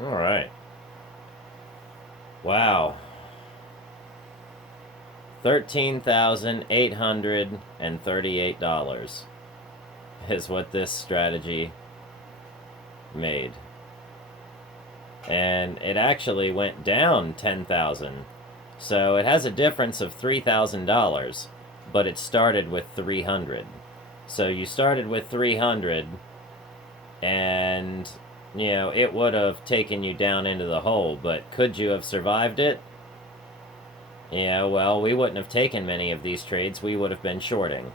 All right. Wow. $13,838 is what this strategy made. And it actually went down 10,000. So it has a difference of $3,000, but it started with 300. So you started with 300 and it would have taken you down into the hole, but could you have survived it? Yeah, well, we wouldn't have taken many of these trades. We would have been shorting.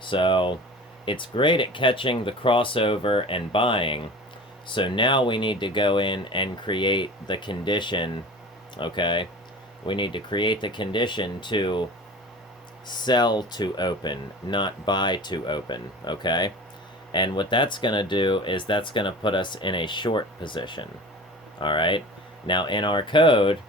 So it's great at catching the crossover and buying. So now we need to go in and create the condition, okay? We need to create the condition to sell to open, not buy to open, okay? And what that's going to do is that's going to put us in a short position, all right? Now, in our code,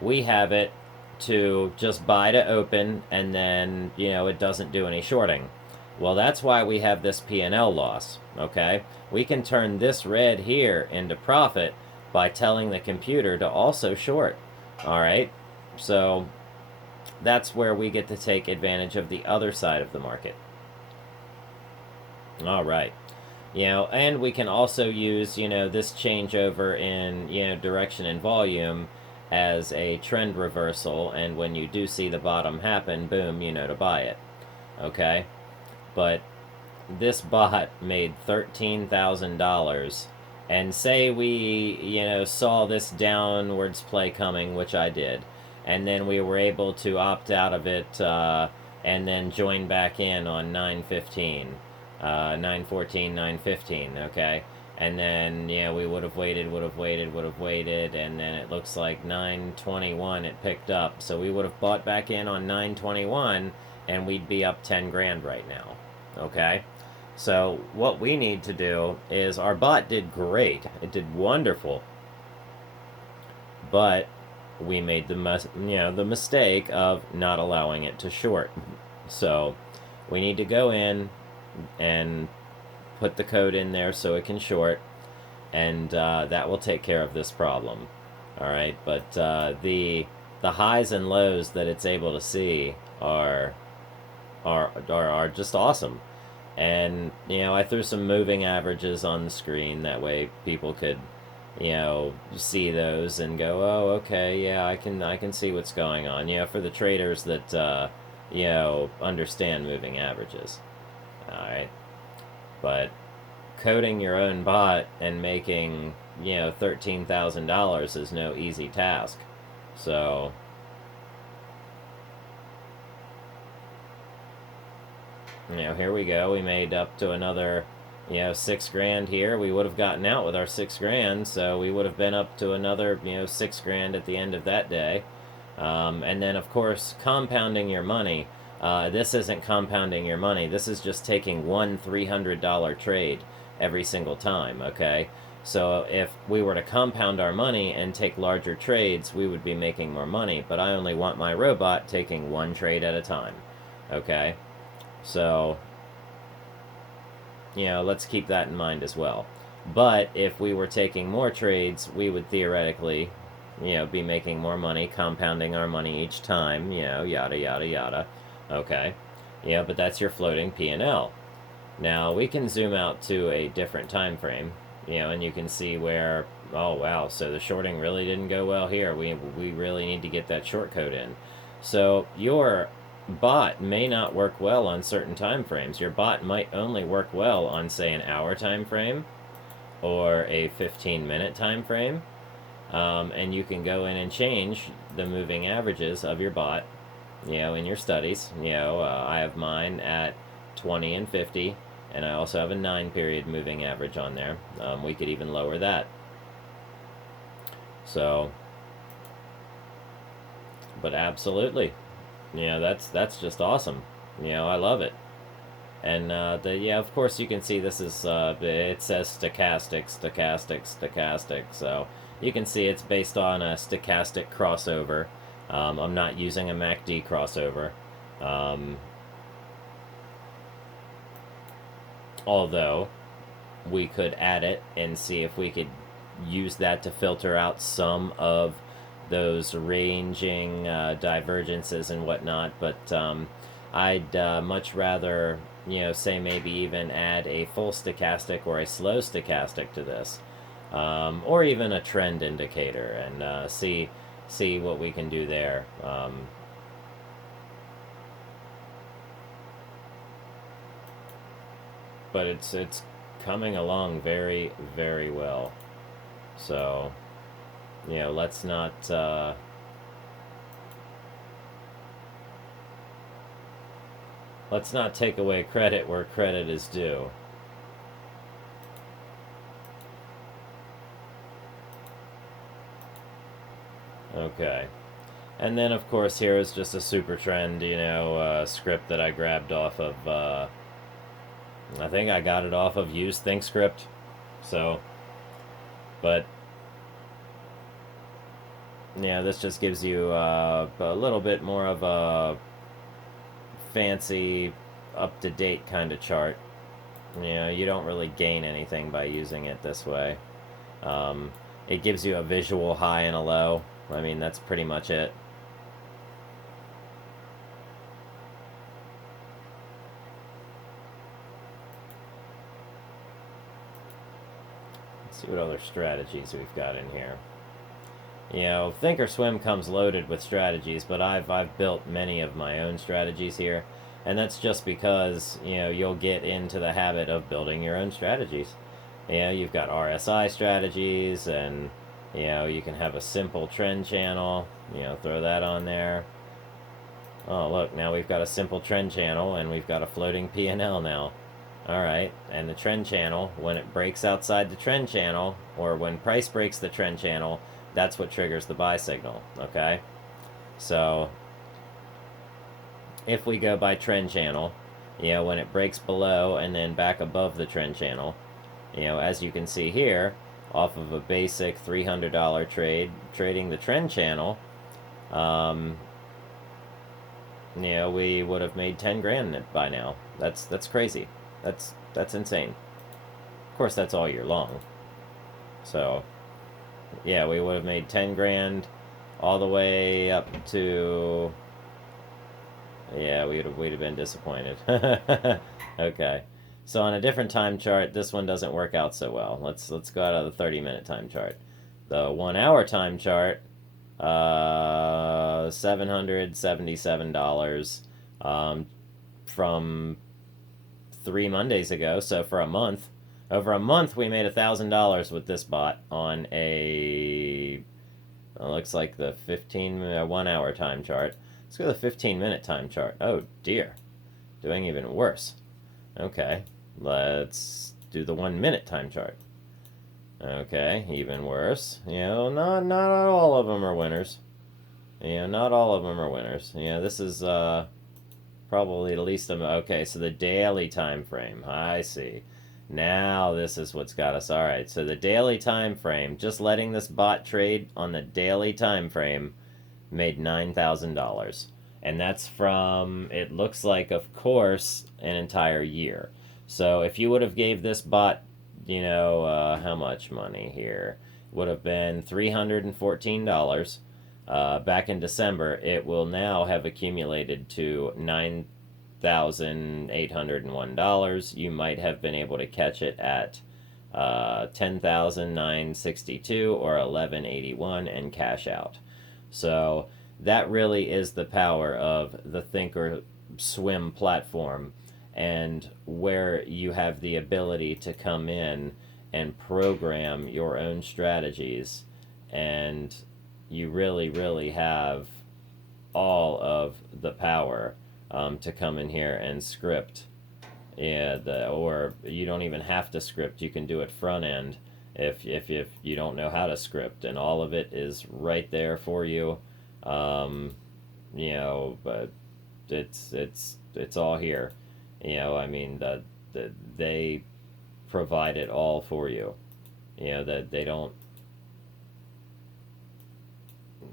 we have it to just buy to open, and then, it doesn't do any shorting. Well, that's why we have this P&L loss, okay? We can turn this red here into profit by telling the computer to also short, all right? So that's where we get to take advantage of the other side of the market. All right. And we can also use, this changeover in, direction and volume as a trend reversal. And when you do see the bottom happen, boom, to buy it. Okay? But this bot made $13,000. And say we, saw this downwards play coming, which I did. And then we were able to opt out of it and then join back in on 9:15. 9:14, 9:15, okay? And then, we would have waited, and then it looks like 9:21 it picked up. So we would have bought back in on 9:21, and we'd be up 10 grand right now, okay? So what we need to do is our bot did great. It did wonderful. But we made the mistake of not allowing it to short. So we need to go in and put the code in there so it can short, and that will take care of this problem. All right, but the highs and lows that it's able to see are just awesome. And I threw some moving averages on the screen, that way people could see those and go, oh, okay, yeah, I can see what's going on. For the traders that understand moving averages. All right, but coding your own bot and making $13,000 is no easy task. So here we go. We made up to another 6 grand here. We would have gotten out with our 6 grand, so we would have been up to another 6 grand at the end of that day. And then of course compounding your money. This isn't compounding your money. This is just taking one $300 trade every single time, okay? So if we were to compound our money and take larger trades, we would be making more money. But I only want my robot taking one trade at a time, okay? So, let's keep that in mind as well. But if we were taking more trades, we would theoretically, be making more money, compounding our money each time, yada, yada, yada. Okay, but that's your floating P&L. Now we can zoom out to a different time frame, and you can see where, oh wow, so the shorting really didn't go well here. We really need to get that short code in. So your bot may not work well on certain time frames. Your bot might only work well on, say, an hour time frame or a 15-minute time frame, and you can go in and change the moving averages of your bot in your studies. I have mine at 20 and 50, and I also have a 9-period moving average on there. We could even lower that. So, but absolutely, that's just awesome. I love it. And of course you can see this is it says stochastic. So you can see it's based on a stochastic crossover. I'm not using a MACD crossover. Although we could add it and see if we could use that to filter out some of those ranging divergences and whatnot. But I'd much rather, say maybe even add a full stochastic or a slow stochastic to this, or even a trend indicator, and see what we can do there. But it's coming along very, very well. So, let's not take away credit where credit is due. Okay. And then, of course, here is just a super trend, script that I grabbed off of, I think I got it off of Use ThinkScript. So, but, yeah, this just gives you a little bit more of a fancy, up-to-date kind of chart. You don't really gain anything by using it this way. It gives you a visual high and a low. I mean, that's pretty much it. Let's see what other strategies we've got in here. Thinkorswim comes loaded with strategies, but I've built many of my own strategies here, and that's just because you'll get into the habit of building your own strategies. You've got RSI strategies, and you can have a simple trend channel. Throw that on there. Oh, look, now we've got a simple trend channel, and we've got a floating P&L now. All right, and the trend channel, when it breaks outside the trend channel, or when price breaks the trend channel, that's what triggers the buy signal, okay? So, if we go by trend channel, when it breaks below and then back above the trend channel, as you can see here, off of a basic $300 trade, trading the trend channel, we would have made 10 grand by now. That's crazy. That's insane. Of course, that's all year long. So, yeah, we would have made 10 grand all the way up to... Yeah, we'd have been disappointed. Okay. So on a different time chart, this one doesn't work out so well. Let's go out of the 30-minute time chart. The 1 hour time chart, $777 from 3 Mondays ago. So for a month, over a month, we made $1,000 with this bot on a, looks like the 1 hour time chart. Let's go to the 15-minute time chart. Oh dear, doing even worse. Okay, let's do the 1 minute time chart. Okay, even worse. Not all of them are winners. Not all of them are winners. This is probably the least of them. Okay, so the daily time frame. I see. Now this is what's got us. All right, so the daily time frame, just letting this bot trade on the daily time frame, made $9,000. And that's from, it looks like, of course, an entire year. So if you would have gave this bot, how much money here? Would have been $314 back in December. It will now have accumulated to $9,801. You might have been able to catch it at $10,962 or $1181 and cash out. So that really is the power of the thinkorswim platform, and where you have the ability to come in and program your own strategies, and you really, really have all of the power to come in here and script. Or you don't even have to script. You can do it front end if you don't know how to script, and all of it is right there for you. But it's all here. I mean, they provide it all for you. That they don't.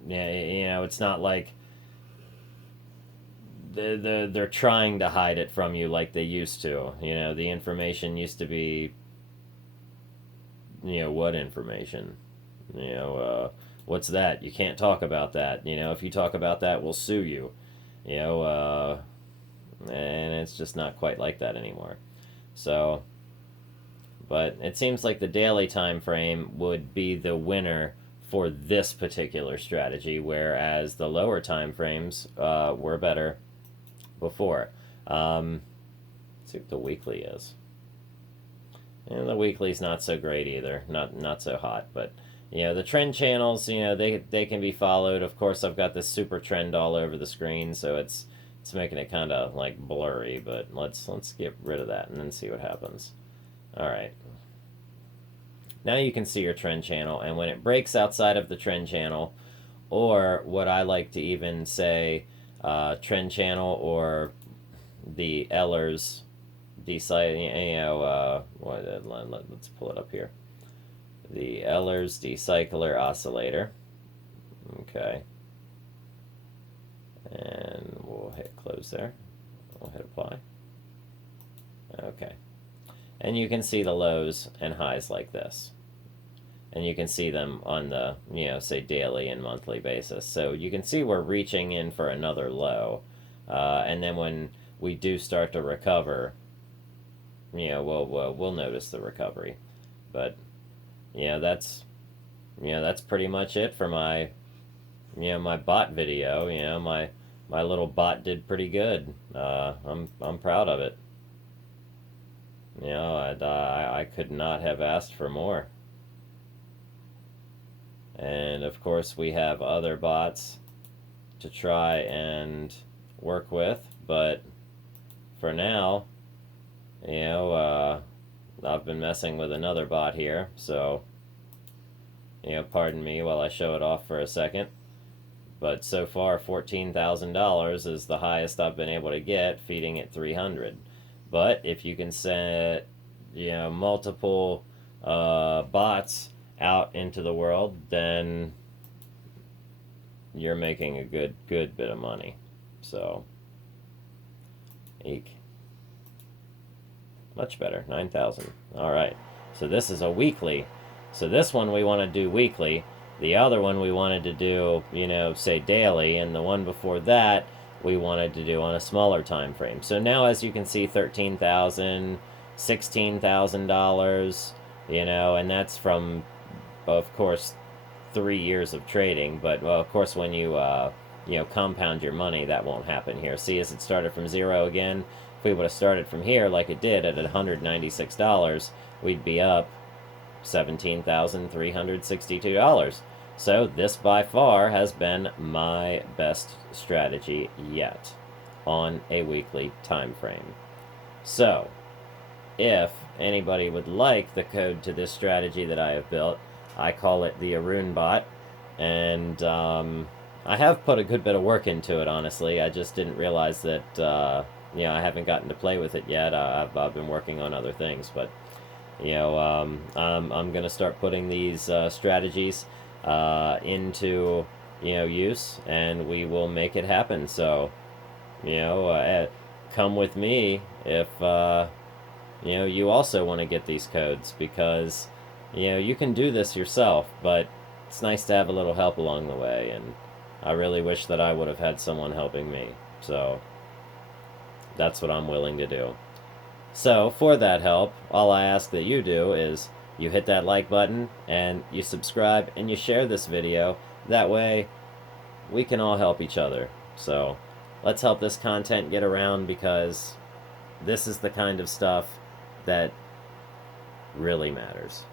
It's not like they're trying to hide it from you like they used to. The information used to be, what information? What's that? You can't talk about that. If you talk about that, we'll sue you. And it's just not quite like that anymore. So, but it seems like the daily time frame would be the winner for this particular strategy, whereas the lower time frames were better before. Let's see what the weekly is. And the weekly's not so great either. Not so hot, but the trend channels, they can be followed. Of course, I've got this super trend all over the screen, so it's making it kind of like blurry, but let's get rid of that and then see what happens. All right. Now you can see your trend channel, and when it breaks outside of the trend channel, or what I like to even say, trend channel or the Ehlers, let's pull it up here. The Ehlers decycler oscillator. Okay. And we'll hit close there. We'll hit apply. Okay. And you can see the lows and highs like this. And you can see them on the, say daily and monthly basis. So you can see we're reaching in for another low. And then when we do start to recover, we'll notice the recovery. But, that's pretty much it for my, my bot video. My little bot did pretty good. I'm proud of it. I could not have asked for more. And of course we have other bots to try and work with, but for now, I've been messing with another bot here, so pardon me while I show it off for a second. But so far, $14,000 is the highest I've been able to get, feeding it 300. But if you can set, multiple bots out into the world, then you're making a good bit of money. So, eek. Much better, 9,000. All right. So this is a weekly. So this one we want to do weekly. The other one we wanted to do, say daily, and the one before that we wanted to do on a smaller time frame. So now, as you can see, $13,000, $16,000, and that's from, of course, 3 years of trading. But well, of course, when you compound your money, that won't happen here. See, as it started from zero again. If we would have started from here like it did at $196, we'd be up $17,362. So this by far has been my best strategy yet on a weekly time frame. So if anybody would like the code to this strategy that I have built, I call it the Arun bot, and I have put a good bit of work into it, honestly. I just didn't realize that I haven't gotten to play with it yet. I've been working on other things, but I'm going to start putting these strategies into use, and we will make it happen. So come with me if you also want to get these codes, because you can do this yourself, but it's nice to have a little help along the way, and I really wish that I would have had someone helping me. So that's what I'm willing to do. So for that help, all I ask that you do is you hit that like button and you subscribe and you share this video. That way we can all help each other. So let's help this content get around, because this is the kind of stuff that really matters.